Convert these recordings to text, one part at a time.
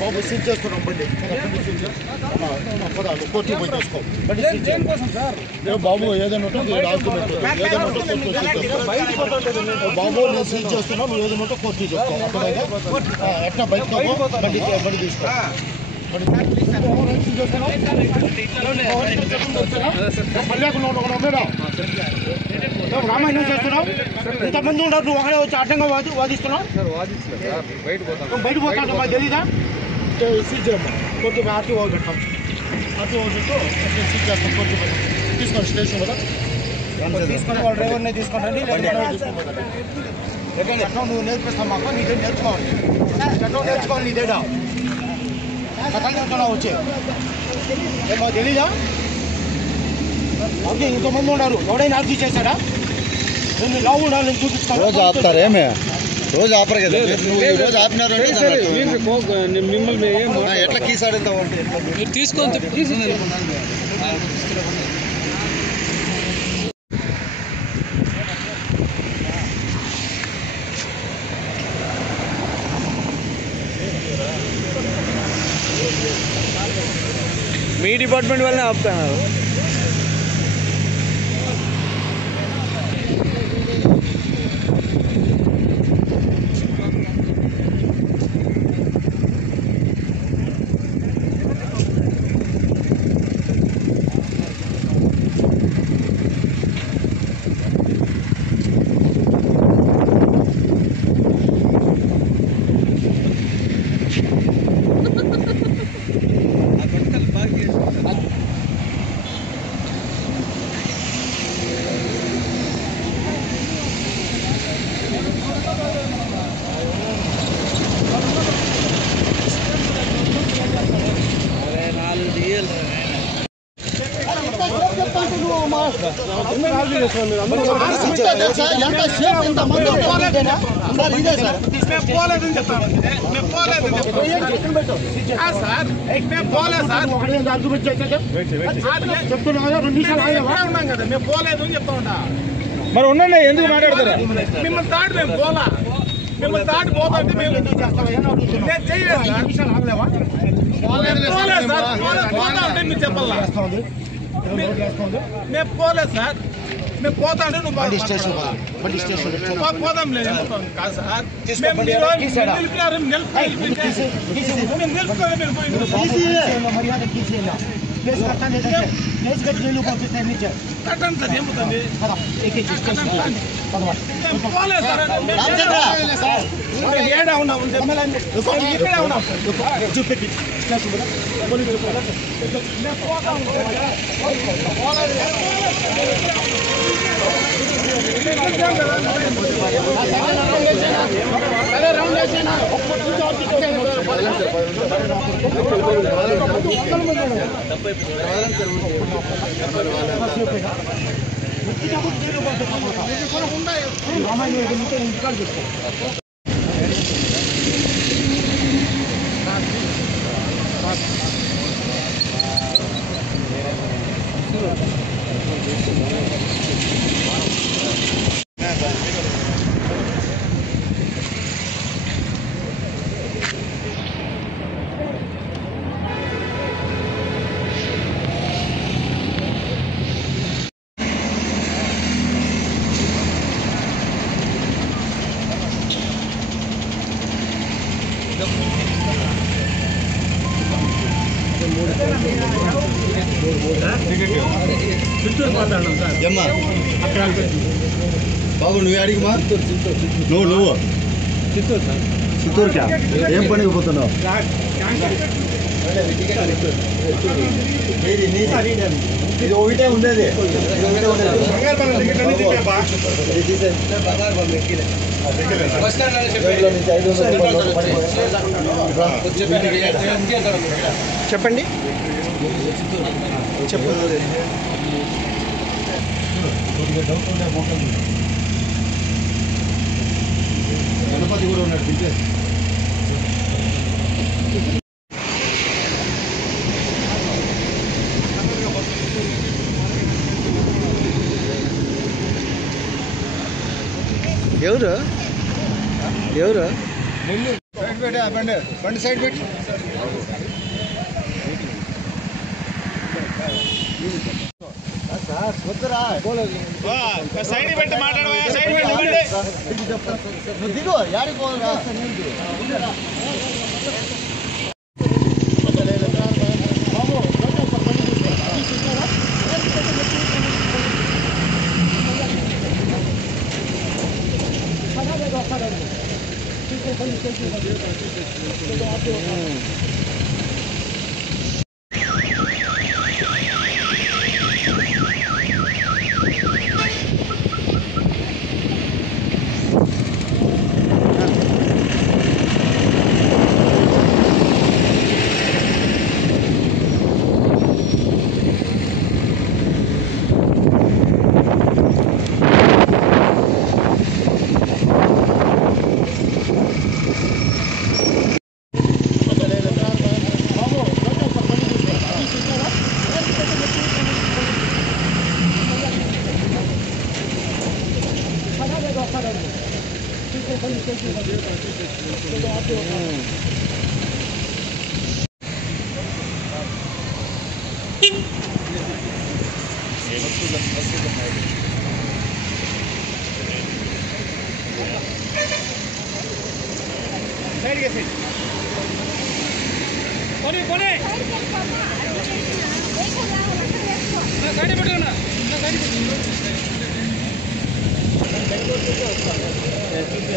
బాబు seat చేస్తున్నాం బండి court పోయి తీసుకో బాబు ఏదైనా బాబు నేను సీట్ చేస్తున్నావు నువ్వు ఏదైనా ఉంటే కోర్టు తీసుకో ఎట్లా బయట బండి తీసుకో రామాయణం చేస్తున్నావు ఇంతమంది ఉండదు నువ్వు ఒకడే వచ్చి అడ్డంగా వాదిస్తున్నావు బయట పోతాను మాకు తెలీదా సీట్ చేయమ్మా కోర్టు ఆర్టీఓ పెట్టాం ఆర్టీఓ పెట్టు సీట్ చేస్తాం కోర్టు తీసుకోండి స్టేషన్ కదా తీసుకొని వాళ్ళ డ్రైవర్ని తీసుకుంటాండి చట్టం నువ్వు నేర్పిస్తావు మాకు నీకే నేర్చుకోవాలి చట్టం నేర్చుకోవాలి నీదేడా చట్టం వచ్చే మాకు తెలీదా ఓకే ఇంతమంది ఉన్నారు ఎవడైనా అర్జీ చేశాడా నేను లావు ఉండాలని చూపిస్తాను రోజు ఆపుతారేమే రోజు ఆపరు కదా రోజు ఆపినారు మిమ్మల్ని ఎట్లా కీసాడుతావు అంటే తీసుకొని మీ డిపార్ట్మెంట్ వాళ్ళనే ఆపుతున్నారు మరి ఉండండి ఎందుకు మాట్లాడతారా మిమ్మల్ని దాటి మేము పోలా మిమ్మల్ని దాటి పోతుంటే మేము మీరు చెప్పాలా మేము పోలేదు సార్ మేము పోతా అంటే నువ్వు పోదాం లేదు కాదు సార్ ఏడా ఉన్నాం ఇక్కడే ఉన్నాం చూపెట్టి బాబు నువ్వే అడిగిమా నువ్వు చిత్తూరుకా ఏం పనికి పోతున్నావు ఇది ఒకటే ఉండేది చెప్పండి చెప్పండి గణపతి కూడా ఉన్నాడు బండి సైడ్ పెట్టి వద్దురా సైడ్ పెట్టి మాట్లాడవా సైడ్ పెట్టి దిగు యాడికి పోదురా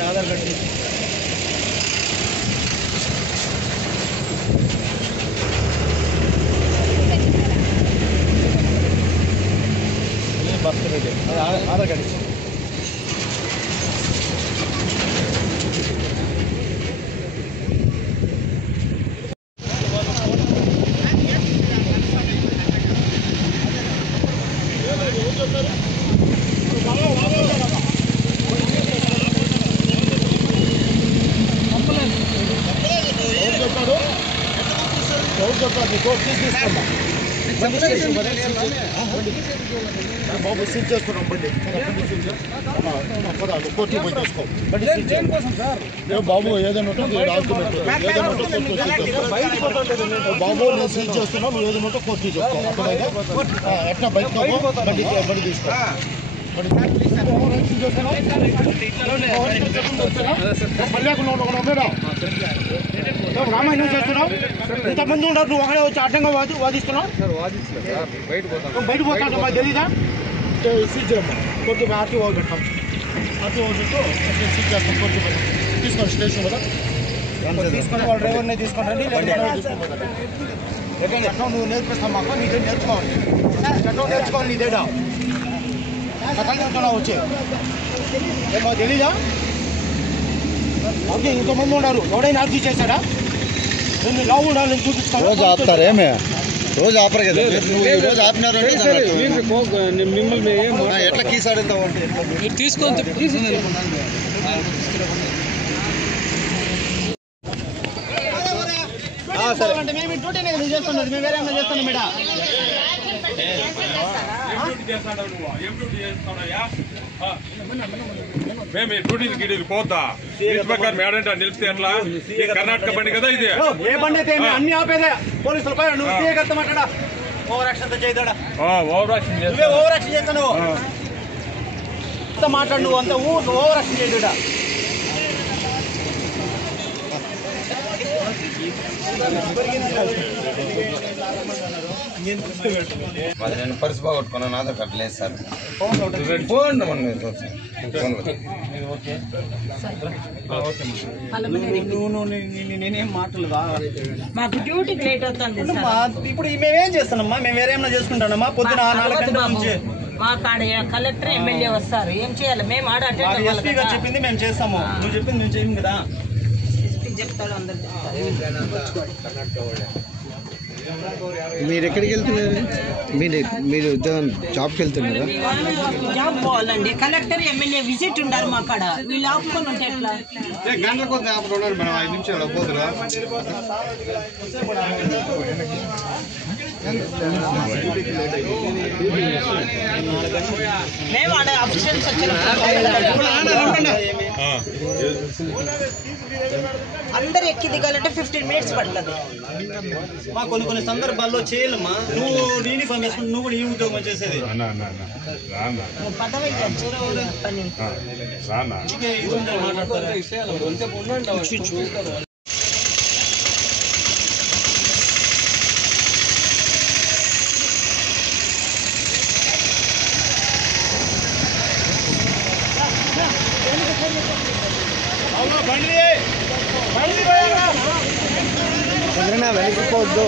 Aadhaar card bus Aadhaar card బాబు సీట్ చేసుకున్నాం బండి కోర్టు పోయి చేసుకో బాబు ఏదైనా బాబు నేను సీట్ చేస్తున్నావు నువ్వు ఏదైనా ఉంటే కోర్టు చేసుకో ఎట్లా బైక్ బండి బండి తీసుకో రామాయణం చేస్తున్నావు ఇంతమంది ఉండరు నువ్వు ఒకడే వచ్చి అడ్డంగా వాదిస్తున్నావు బయట పోతాను మాకు తెలీదా సీట్ చేయమ్మా కోర్టు ఆర్టీఓ పెట్టాం ఆర్టీఓ పెట్టు సీట్ చేస్తాం కోర్టు తీసుకోండి స్టేషన్ కదా తీసుకొని వాళ్ళ డ్రైవర్ని తీసుకుంటాండి చట్టం నువ్వు నేర్పిస్తాం మాకు నీదే నేర్చుకోవాలి చట్టం నేర్చుకోవాలి నీదేడా చట్టం వచ్చే మాకు తెలీదా ఓకే ఇంతమంది ఉన్నారు ఎవడైనా అర్జీ చేశాడా నేను లావు ఉండాలని చూపిస్తాను రోజు ఆపుతారు ఏమే రోజు ఆపరు కదా రోజు ఆపినారు మిమ్మల్ని ఎట్లా కీసాడుతావు అంటే తీసుకొని అంటే మేము డ్యూటీ చేస్తున్నాం మేము వేరే ఏమైనా చేస్తున్నాం మేడం మేము డ్యూటీ గిడీలు పోతా ప్రకారం మేడంటే నిలిపితే ఎట్లా కర్ణాటక బండి కదా ఇది ఏ బండి అయితే అన్ని ఆపేదే పోలీసులపై నువ్వు తీయగత్త మాట్లాడా ఓవర్ యాక్షన్ చేయదాడా ఓవర్ యాక్షన్ నువ్వే ఓవర్ యాక్షన్ చేస్తాను మాట్లాడు నువ్వు అంత నువ్వు ఓవర్ యాక్షన్ చేయడా నేను పరిస్థితి పోగొట్టుకున్నాను ఆధార్ కార్డు లేదు సార్ ఫోన్ నేనేం మాటలు మాకు డ్యూటీ లేట్ అవుతుంది ఇప్పుడు మేమేం చేస్తానమ్మా మేము వేరేమన్నా చేసుకుంటానమ్మా పొద్దున 4 గంటల నుంచి మా కాడ కలెక్టర్ ఎమ్మెల్యే వస్తారు ఏం చేయాలి మేము ఆడ ఎస్పీ గారు చెప్పింది మేము చేస్తాము నువ్వు చెప్పింది మేము చేయం కదా చెప్తాడు అందరు చెప్తారు మీరు ఎక్కడికి వెళ్తున్నారు? మీరు జాబ్కి వెళ్తున్నారా? జాబ్ పోవాలండి. కలెక్టర్ ఎమ్మెల్యే విజిట్ ఉండారు మా కాడ. వీళ్ళు ఆపుకొని ఉంటే ఎట్లా? గంటల కొద్ది ఆపుతున్నారు మేడం, 5 నిమిషాలు పోదురా. మేము ఆడ అఫీషియల్స్ వచ్చిన అందరు ఎక్కి దిగాలంటే 15 మినిట్స్ పడుతుంది. మా కొన్ని సందర్భాల్లో చేయాలమ్మా. నువ్వు యూనిఫామ్ వేసుకుని నువ్వు కూడా ఈ ఉద్యోగం చేసేది పదవి పని మాట్లాడతారు. వెళ్ళిపోవద్దు.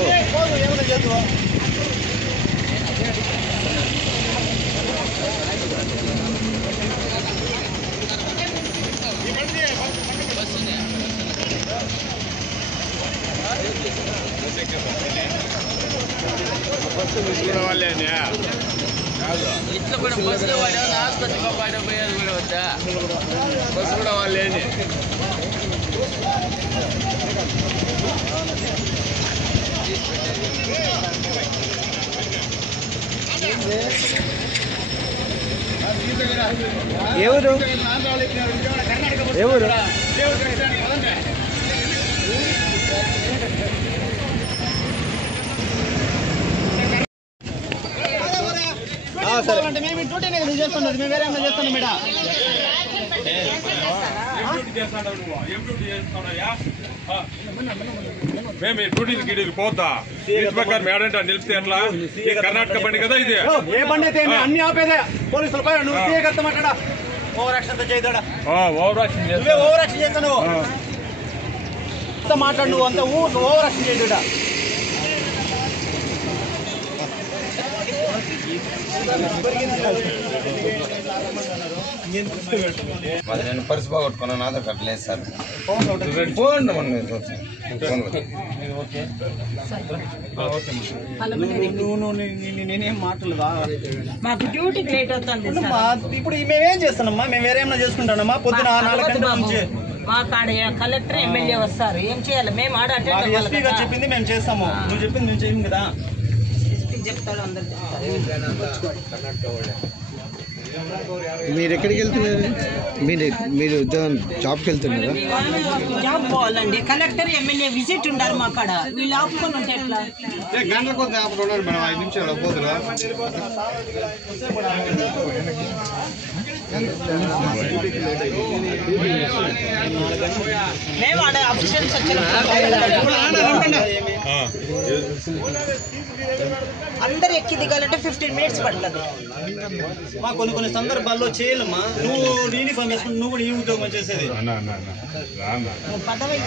ఇట్లా కూడా బస్సులో వాడే ఆసుపత్రికి పోయేది కూడా వద్దా? బస్సు కూడా వాళ్ళే. ఎవరు ఎవరు సరే మేము డ్యూటీ చేస్తున్నది, మేము వేరే ఏమైనా చేస్తున్నాం మేడం. మేము డ్యూటీలు గిడీలు పోతా ప్రకారం ఏడంటే నిలిపితే ఎట్లా? కర్ణాటక బండి కదా ఇది. ఏ బండి అయితే అన్ని ఆపేదే. పోలీసులు పై నువ్వు చేయగలుగుతా మాట్లాడా. ఓవర్ యాక్షన్ చేయదాడా? నువ్వే ఓవర్ యాక్షన్ చేస్తాను. అంత మాట్లాడు నువ్వు, అంత ఓవర్ యాక్షన్ చేయడా. నేను పరిస్థితి పోగొట్టుకున్నాను, ఆధార్ కార్డు లేదు సార్. నేనేం మాటలు మాకు డ్యూటీకి లేట్ అవుతుంది. ఇప్పుడు మేమేం చేస్తానమ్మా? మేము వేరే ఏమైనా చేసుకుంటానమ్మా? పొద్దున 4 గంటల నుంచి మా కాడ కలెక్టర్ ఎమ్మెల్యే వస్తారు. ఏం చేయాలి? మేము ఆడ ఎస్పీ గారు చెప్పింది మేము చేస్తాము, నువ్వు చెప్పింది మేము చేయము కదా. చెప్తాడు అందరు. మీరు ఎక్కడికి వెళ్తున్నారు? మీరు జాబ్కి వెళ్తున్నారా? జాబ్ పోవాలండి. కలెక్టర్ ఎమ్మెల్యే విజిట్ ఉండారు మా కాడ. వీళ్ళు ఆపుకొని ఉంటే ఎట్లా? గంటల కొద్ది ఆపుతున్నారు మేడం, 5 నిమిషాలు పోదురా. మేము ఆడ అఫీషియల్స్ వచ్చిన అందరు ఎక్కి దిగాలంటే 15 మినిట్స్ పడుతుంది. మా కొన్ని సందర్భాల్లో చేయాలమ్మా. నువ్వు యూనిఫామ్ వేసుకుని నువ్వు కూడా ఈ ఉద్యోగం చేసేది పదవి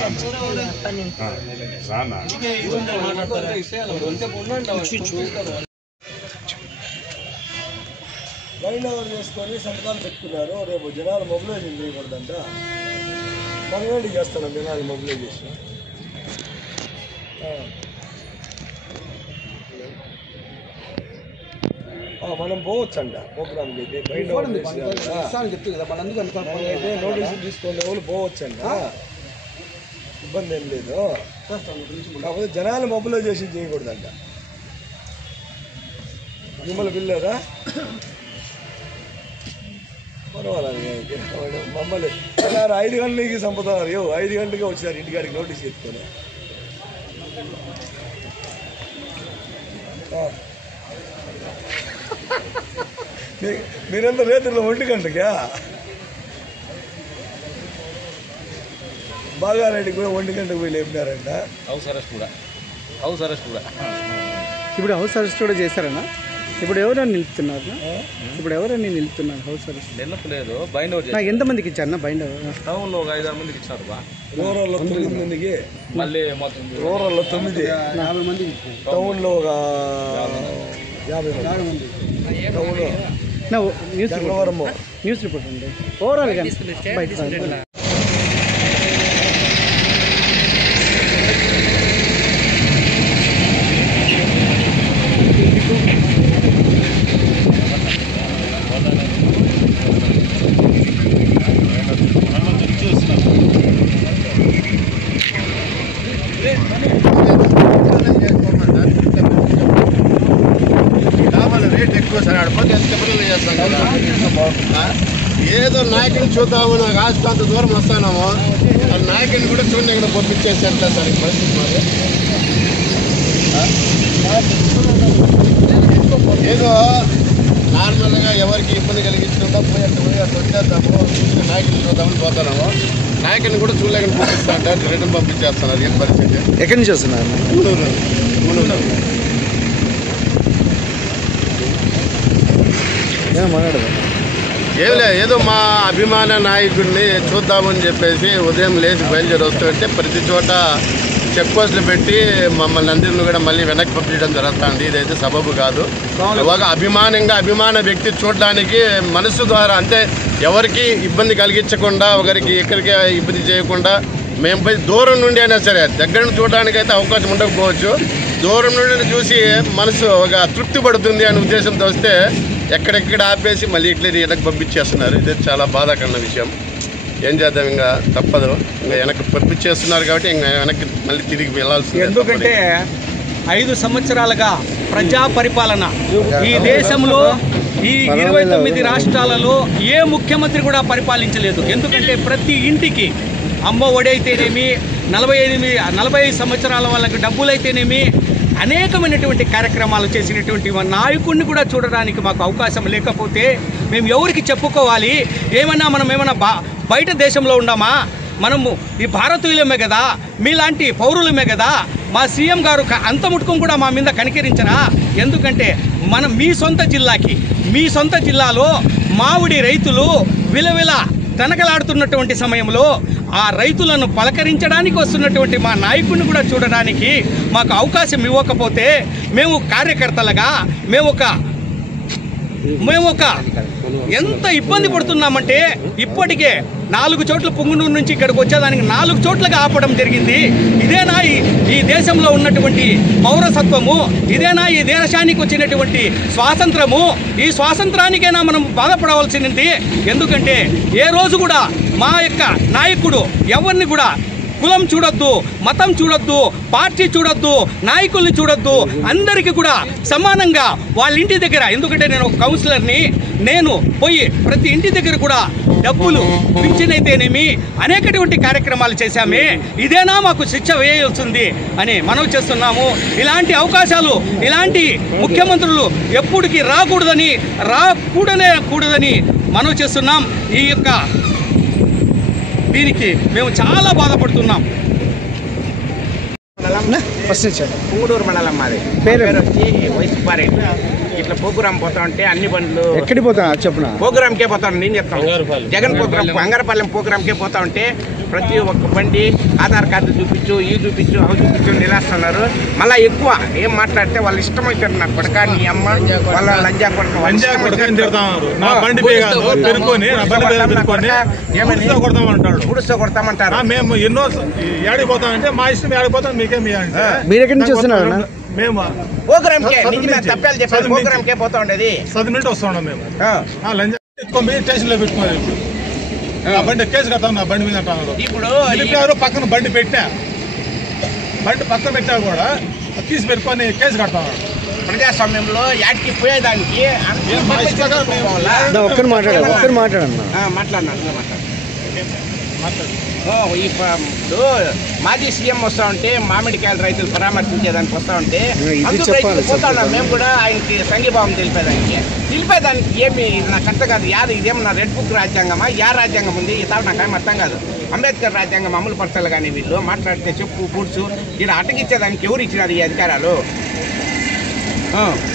పని మాట్లాడతారు. లైన్ ఓవర్ చేసుకొని సంతకాలు పెట్టుకున్నారు. రేపు జనాలు మొబిలైజేషన్ చేయకూడదంట. మనం ఏంటి చేస్తున్నాం? జనాలు మొబిలైజేషన్ మనం పోవచ్చంట ప్రోగ్రామ్కి అయితే. అయితే నోటీసులు తీసుకునే వాళ్ళు పోవచ్చంట, ఇబ్బంది ఏం లేదు. కాకపోతే జనాలు మొబిలైజేషన్ చేయకూడదంట. మిమ్మల్ని పిల్లరా పర్వాలేదు. మమ్మల్ని 5 గంటలకి చంపుతున్నారు. 5 గంటలకే వచ్చారు ఇంటికాడికి నోటీస్ ఎత్తుకొని. మీరంతా రేతుల్లో 1 గంటకా? బాగారెడ్డికి కూడా 1 గంటకు పోయి లేపినారంట. హౌస్ అరెస్ట్ కూడా. ఇప్పుడు హౌస్ అరెస్ట్ కూడా చేశారన్నా? ఇప్పుడు ఎవరైనా నిలుపుతున్నారు? హౌస్ అరెస్ట్ నిలపలేదు. బైండ్ అవుట్ నాకు ఎంతమందికి ఇచ్చారన్నా బైండ్? టౌన్లో ఒక 5-6 మందికి ఇచ్చారు. రూరల్లో 9 మందికి, మళ్ళీ మొత్తం రూరల్లో 9, 50 మందికి, టౌన్లో ఒక 50 మంది. టౌన్లో న్యూస్ రిపోర్ట్ అండి. ఓవరాల్గా బయట రేట్ ఎక్కువ సార్ ఆడిపోతే ఎంత పిల్లలు చేస్తాం కదా. ఏదో నాయకుని చూద్దాము నాకు ఆశ అంత దూరం వస్తానేమో నాయకుని కూడా చూడండి పంపించేసి ఎట్లా సార్ ఈ పరిస్థితి మరి. ఏదో నార్మల్గా ఎవరికి ఇబ్బంది కలిగించుకుంటా పోయి అట్లా వచ్చేద్దాము నాయకుని చూద్దామని పోతున్నాము. నాయకుని కూడా చూడలేకని పంపిస్తా అంటే రిటర్న్ పంపించేస్తున్నారు. ఏం పరిస్థితి? ఎక్కడి నుంచి వస్తున్నారు? మునూరు. ఏం లేదు, ఏదో మా అభిమాన నాయకుడిని చూద్దామని చెప్పేసి ఉదయం లేచి బయలుదేరి వస్తుంటే ప్రతి చోట చెక్ పోస్టులు పెట్టి మమ్మల్ని అందరిని కూడా మళ్ళీ వెనక్కి పంపించడం జరుగుతుంది. ఇదైతే సబబు కాదు. ఒక అభిమాన వ్యక్తి చూడడానికి మనసు ద్వారా అంటే ఎవరికి ఇబ్బంది కలిగించకుండా ఒకరికి ఎక్కడికి ఇబ్బంది చేయకుండా మేము పోయి దూరం నుండి అయినా సరే దగ్గర నుండి చూడడానికి అయితే అవకాశం ఉండకపోవచ్చు. దూరం నుండి చూసి మనసు ఒక తృప్తి పడుతుంది అనే ఉద్దేశంతో వస్తే ఎక్కడెక్కడ ఆపేసి మళ్ళీ ఇట్లా వెనక్కి పంపించేస్తున్నారు. ఇది చాలా బాధాకరమైన విషయం. ఏం చేద్దాం, ఇంకా తప్పదు. ఇంకా వెనక్కి పంపించేస్తున్నారు కాబట్టి ఇంకా వెనక్కి మళ్ళీ తిరిగి వెళ్ళాల్సి. ఎందుకంటే 5 సంవత్సరాలుగా ప్రజా పరిపాలన ఈ దేశంలో ఈ 29 రాష్ట్రాలలో ఏ ముఖ్యమంత్రి కూడా పరిపాలించలేదు. ఎందుకంటే ప్రతి ఇంటికి అమ్మ ఒడి అయితేనేమి 45 సంవత్సరాల వాళ్ళకి డబ్బులైతేనేమి అనేకమైనటువంటి కార్యక్రమాలు చేసినటువంటి నాయకుడిని కూడా చూడడానికి మాకు అవకాశం లేకపోతే మేము ఎవరికి చెప్పుకోవాలి? మనం బయట దేశంలో ఉన్నామా? మనము ఈ భారతీయులమే కదా, మీలాంటి పౌరులమే కదా. మా సీఎం గారు అంత ముట్టుకం కూడా మా మీద కనికరించరా? ఎందుకంటే మీ సొంత జిల్లాలో మామిడి రైతులు విలవిల తనకలాడుతున్నటువంటి సమయంలో ఆ రైతులను పలకరించడానికి వస్తున్నటువంటి మా నాయకుడిని కూడా చూడడానికి మాకు అవకాశం ఇవ్వకపోతే మేము కార్యకర్తలుగా మేము ఒక ఎంత ఇబ్బంది పడుతున్నామంటే ఇప్పటికే 4 చోట్ల పుంగునూరు నుంచి ఇక్కడికి వచ్చేదానికి 4 చోట్లగా ఆపడం జరిగింది. ఇదేనా ఈ దేశంలో ఉన్నటువంటి పౌరసత్వము? ఇదేనా ఈ దేశానికి వచ్చినటువంటి స్వాతంత్రము? ఈ స్వాతంత్రానికైనా మనం బాధపడవలసింది. ఎందుకంటే ఏ రోజు కూడా మా యొక్క నాయకుడు ఎవరిని కూడా కులం చూడొద్దు, మతం చూడొద్దు, పార్టీ చూడొద్దు, నాయకుల్ని చూడొద్దు, అందరికీ కూడా సమానంగా వాళ్ళ ఇంటి దగ్గర, ఎందుకంటే నేను ఒక కౌన్సిలర్ని, నేను పోయి ప్రతి ఇంటి దగ్గర కూడా డబ్బులు పింఛన్ అయితేనేమి అనేకటువంటి కార్యక్రమాలు చేశామే. ఇదేనా మాకు శిక్ష వేయాల్సింది అని మనం చేస్తున్నాము. ఇలాంటి అవకాశాలు ఇలాంటి ముఖ్యమంత్రులు ఎప్పటికీ రాకూడదని మనం చేస్తున్నాం. ఈ యొక్క దీనికి మేము చాలా బాధపడుతున్నాం. పుంగూరు మండలం మాది. పేరు వచ్చి వైసుపారెడ్డి. ఇట్లా ప్రోగ్రామ్ పోతా ఉంటే అన్ని బండ్లు ఎక్కడికి పోతా చెప్పిన ప్రోగ్రామ్కే పోతాను. నేను చెప్తాను, జగన్ ప్రోగ్రామ్ అంగరపాలెం ప్రోగ్రామ్కే పోతా ఉంటే ప్రతి ఒక్క బండి ఆధార్ కార్డు చూపించు, అవి చూపించు నిలేస్తున్నారు. మళ్ళీ ఎక్కువ ఏం మాట్లాడితే వాళ్ళు ఇష్టమవుతారు. నాకు కొడక నీ అమ్మ వాళ్ళ లంజా గుడిస్తో కొడతామంటారు. మేము ఎన్నో ఏడిపోతామంటే మా ఇష్టం ఏడిపోతాం, మీకేం మీరు ఎక్కడి నుంచి వస్తున్నారు? మేము ప్రోగ్రామ్కే తప్పాలు చెప్పాలి. ప్రోగ్రామ్కే పోతా ఉండేది. 10 మినిట్ వస్తున్నాం మేము. లంజా ఎత్తుకొని స్టేషన్లో పెట్టుకున్నారు. బండి కేసు కడతాం నా బండి మీద అంటున్నారు. ఇప్పుడు పక్కన బండి పక్కన పెట్టా కూడా తీసి పెట్టుకొని కేసు కడతాను. ప్రజాస్వామ్యంలో యాడ్కి పోయేదానికి ఇప్పుడు మాజీ సీఎం వస్తా ఉంటే మామిడికాయల రైతులు పరామర్శించేదానికి వస్తా ఉంటే అందుకు రైతులు పోతా ఉన్నాం. మేము కూడా ఆయనకి సంఘీభావం తెలిపేదానికి ఏమి నాకు అర్థం కాదు. ఇదేమన్నా రెడ్ బుక్ రాజ్యాంగమా? రాజ్యాంగం ఉంది ఈ తావు నాకు ఏం అర్థం కాదు. అంబేద్కర్ రాజ్యాంగం అమలు పరచాలి కానీ వీళ్ళు మాట్లాడితే చెప్పు కూర్చు ఇక్కడ అటకిచ్చేదానికి ఎవరు ఇచ్చినారు ఈ అధికారాలు?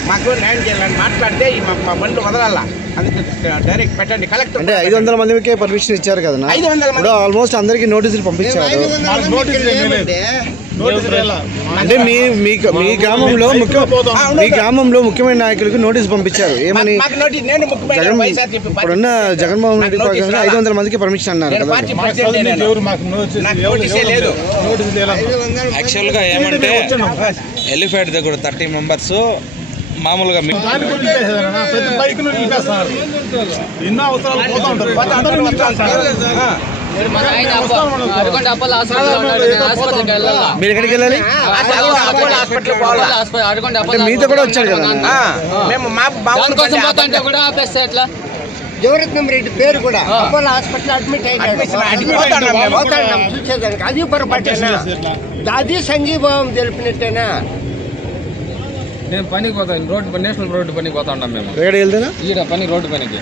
మాకు న్యాయం చేయాలని మాట్లాడితే మా బండ్లు వదలాలా, అందుకే డైరెక్ట్ పెట్టండి. కలెక్టర్ అంటే 500 మందికే పర్మిషన్ ఇచ్చారు కదా. 500 మంది ఆల్మోస్ట్ అందరికి నోటీసులు పంపించారు. అంటే మీ గ్రామంలో ముఖ్యమైన నాయకులకు నోటీసు పంపించారు. ఏమని? ఇప్పుడున్న జగన్మోహన్ రెడ్డి 500 మందికి పర్మిషన్ అన్నారు. యాక్చువల్గా ఏమంటే ఎలిఫెంట్ దగ్గర 30 మెంబర్స్ మామూలుగా ఎన్నో అవసరాలు పోతా ఉంటారు. మన ఆయన అరకొండ అపోలో హాస్పిటల్ ఉన్నాడు. నేను హాస్పిటల్కి వెళ్ళాలా? మీరు ఎక్కడికి వెళ్ళాలి? అరకొండ అపోలో మీతో కూడా వచ్చారు కదా? మేము మా దానికోసం పోతుంటే కూడా ఆపేస్తే ఎట్లా? జవరత్నం రెడ్డి పేరు కూడా అపోలో హాస్పిటల్ అడ్మిట్ అయ్యాడు. చూసేదానికి అది పొరపాటేనా? అది సంఘీభావం తెలిపినట్టేనా? నేను పనికి పోతాను, రోడ్డు నేషనల్ రోడ్డు పనికి పోతా ఉంటాం మేము. ఎక్కడికి వెళ్తున్నా? ఈడ పని రోడ్డు పనికి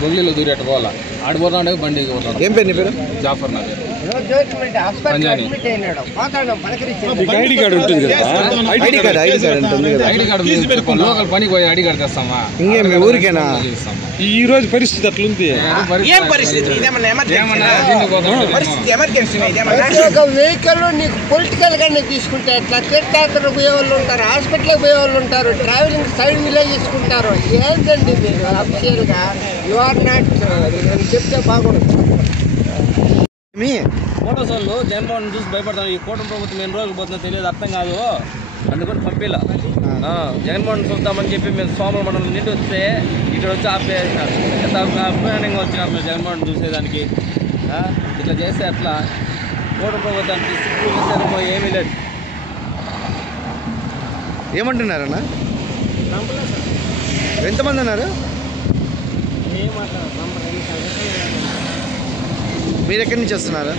బొగ్లీలో దూరేట పోవాలా. ఆడిపోతా ఉంటే బండికి పోతాం. ఏం పేరు నీ పేరు? జాఫర్ నా పేరు. ఐడి కార్డు ఉంటుంది కదా? ఐడి కార్డు ఉంటుంది కదా? ఐడి కార్డు లోకల్ పనికి పోయి ఐడి కార్డు తెస్తామా? ఇంకేం మీ ఊరికేనా? ఈ రోజు పరిస్థితి అట్లుంది. ఏం పరిస్థితి? ఎమర్జెన్సీ ఒక వెహికల్ నీకు పొలిటికల్ గానే తీసుకుంటే ఎట్లా? తీర్థయాత్రకు పోయే వాళ్ళు ఉంటారు, హాస్పిటల్కి పోయే వాళ్ళు ఉంటారు, ట్రావెలింగ్ సైడ్ మిలే తీసుకుంటారు. ఏంటండి మీరు అఫీషియల్ గా యు ఆర్ నాట్ చెప్తే బాగుంటుంది. ఫోటోస్ వాళ్ళు జగన్మోహన్ చూసి భయపడతాను. ఈ కూటమి ప్రభుత్వం ఎన్ని రోజులు పోతుందో తెలియదు, అర్థం కాదు. అందుకని పంపిలా జగన్మోహన్ చూద్దామని చెప్పి మేము సోమల మండలం నుండి వస్తే ఇక్కడ వచ్చి ఆపేసినారు. ఎంత అభిమానంగా వచ్చినారు మీరు జగన్మోహన్ చూసేదానికి. ఇట్లా చేస్తే అట్లా కూటమి ప్రభుత్వానికి సిగ్గు ఏమీ లేదు. ఏమంటున్నారన్నా? ఎంతమంది అన్నారు? మీరు ఎక్కడి నుంచి వస్తున్నారు?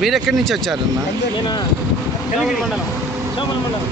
మీరు ఎక్కడి నుంచి వచ్చారన్నా? మండలం